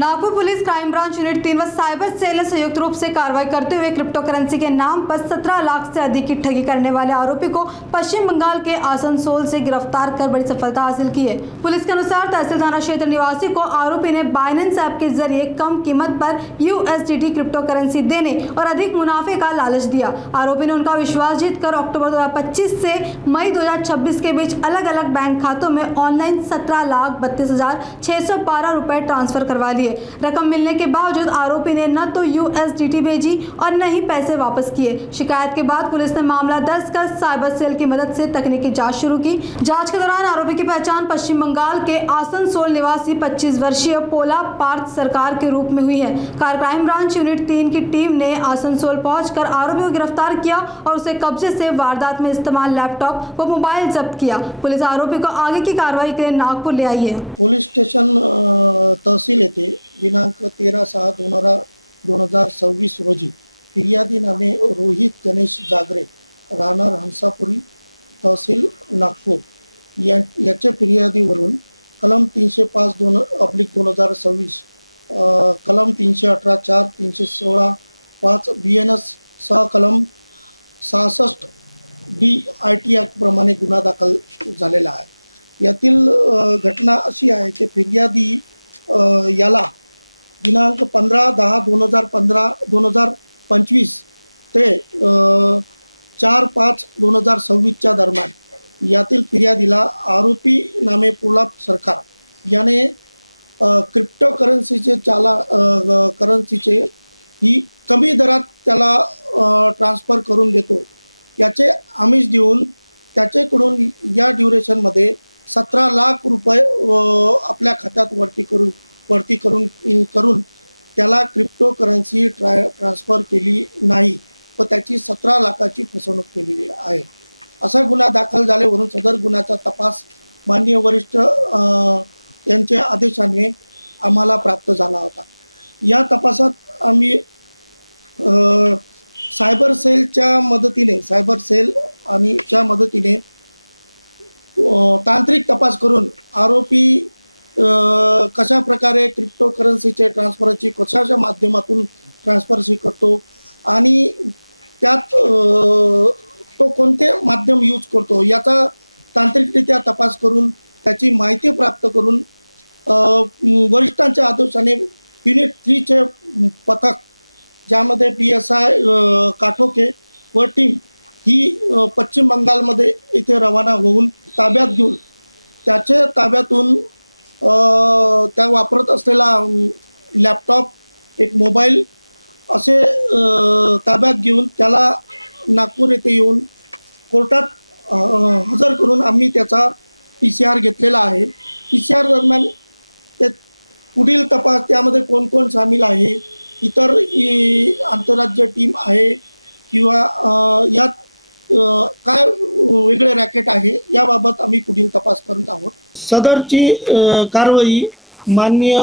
Nagpur police crime branch unit 3 व cyber sale ने संयुक्त रूप से कार्रवाई करते हुए क्रिप्टो करेंसी के नाम पर 17 लाख से अधिक की ठगी करने वाले आरोपी को पश्चिम बंगाल के आसनसोल से गिरफ्तार कर बड़ी सफलता हासिल की है। पुलिस के अनुसार तहसील थाना क्षेत्र निवासी को आरोपी ने बाइनेंस ऐप के जरिए कम कीमत पर USDT क्रिप्टो करेंसी देने और अधिक मुनाफे का लालच दिया। आरोपी ने उनका विश्वास जीतकर अक्टूबर 2025 से मई 2026 के बीच अलग अलग बैंक खातों में ऑनलाइन 17,32,612 रुपए ट्रांसफर करवा लिए। रकम मिलने के बावजूद आरोपी ने न तो USDT भेजी और न ही पैसे वापस किए। शिकायत के बाद पुलिस ने मामला दर्ज कर साइबर सेल की मदद से तकनीकी जांच शुरू की। जांच के दौरान आरोपी की पहचान पश्चिम बंगाल के आसनसोल निवासी 25 वर्षीय पोला पार्थ सरकार के रूप में हुई है। क्राइम ब्रांच यूनिट 3 की टीम ने आसनसोल पहुंचकर आरोपी को गिरफ्तार किया और उसे कब्जे से वारदात में इस्तेमाल लैपटॉप व मोबाइल जब्त किया। पुलिस आरोपी को आगे की कार्रवाई के लिए नागपुर ले आई है। पोलीस स्टेशन तहसील येथे दिनांक 13/6/2026 रोजी फिर्यादी नामे रोहित गणेश जागरे राहणार हंसापुरी तहसील नागपूर याच्या फिर्यादीवरून कलम 305/2026 कलम 318 4 316 5 BNS सह कलम 66 DIT ॲक्ट प्रमाणे गुन्हा दाखल झालेला आहे। यातील घटना अशी आहे की फिर्यादी याला दिनांक 15/10/2025 ते 4/5/2026 च्या दरम्यान यातील फिर्यादीला आरोपी नामे पोला सरकार याने क्रिप्टो करन्सीचे ही कमी दरात त्याला ट्रान्सफर करून देतो याचे आमिष देऊन त्याच्याकडून या ड्युरेशनमध्ये 17 लाख रुपये आपल्या खात्यात वरती करून त्याला क्रिप्टो करन्सी ट्रान्सफर केली नाही व त्याची 17 लाखाची फसवणूक केलेली आहे। असा गुन्हा दाखल झाल्यावरून सदर गुन्ह्याचा तपास माननीय वरिष्ठ यांच्या आदेशाने आम्हाला प्राप्त झाला होता। या तपासात आम्ही सायबर सेलच्या मदतीने तांत्रिक तपास करून आरोपी कशा प्रकारे क्रिप्टो करन्सीचे ट्रान्सफरची कशाच्या माध्यमातून ट्रान्सफर करतो आणि त्यात तो कोणते माध्यम यूज करतो याचा तांत्रिकरित्या तपास करून त्याची माहिती प्राप्त करून वरिष्ठांच्या आदेशाने युनिट 3 चे पथक ज्यामध्ये PSI काठोके व टीम ही पश्चिम बंगालमध्ये इथे रवाना होऊन ताब्यात घेऊन त्याच्या ताब्यातून त्या वापरत असलेला लॅपटॉप एक मोबाईल असे ताब्यात घेऊन त्याला नागपूर येथे येऊन कोर्टात हजर करून आम्ही त्याचा PCR घेतलेला आहे। PCR दरम्यान ते पुढील तपास त्यामध्ये कोण कोण सामील आहे, इतर आंतरराज्य टीम आहे किंवा यात काय वेगळे रॅकेट आहे याबाबत आम्ही पुढील तपास करत आहोत। सदरची कारवाई माननीय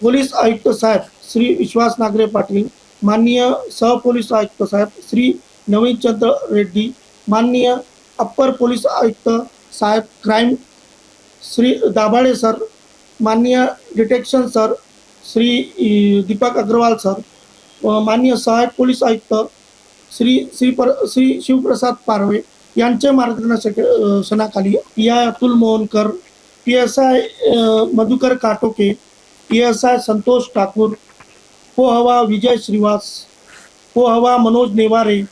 पोलीस आयुक्त साहेब श्री विश्वास नागरे पाटील, माननीय सहपोलीस आयुक्त साहेब श्री नवीन चंद्र रेड्डी, माननीय अप्पर पोलीस आयुक्त साहेब क्राइम श्री दाभाडे सर, माननीय detection sir Shri Deepak Agarwal sir, माननीय सहायक पोलीस आयुक्त श्री शिवप्रसाद पारवे यांच्या मार्गदर्शनाखाली PI Atul Mohankar, PSI Madhukar काटोके, PSI Santosh Thakur, पोहवा विजय श्रीवास, पोहवा मनोज नेवारे,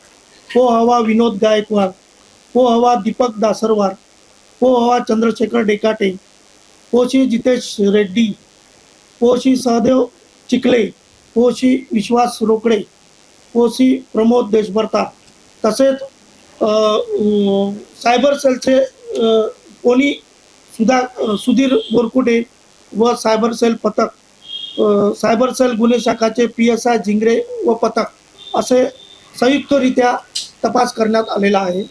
पोहवा विनोद गायकवाड, पोहवा दीपक दासरवार, पोहवा चंद्रशेखर डेकाटे, पोशी जितेश रेड्डी, पोशी सहदेव चिखले, पोशी विश्वास रोकडे, पोशी प्रमोद देशभर्ता तसेच सायबर सेलचे कोणी सुधीर बोरकुटे व सायबर सेल पथक, सायबर सेल गुन्हे शाखाचे PSI झिंगरे व पथक असे संयुक्तरित्या तपास करण्यात आलेला आहे।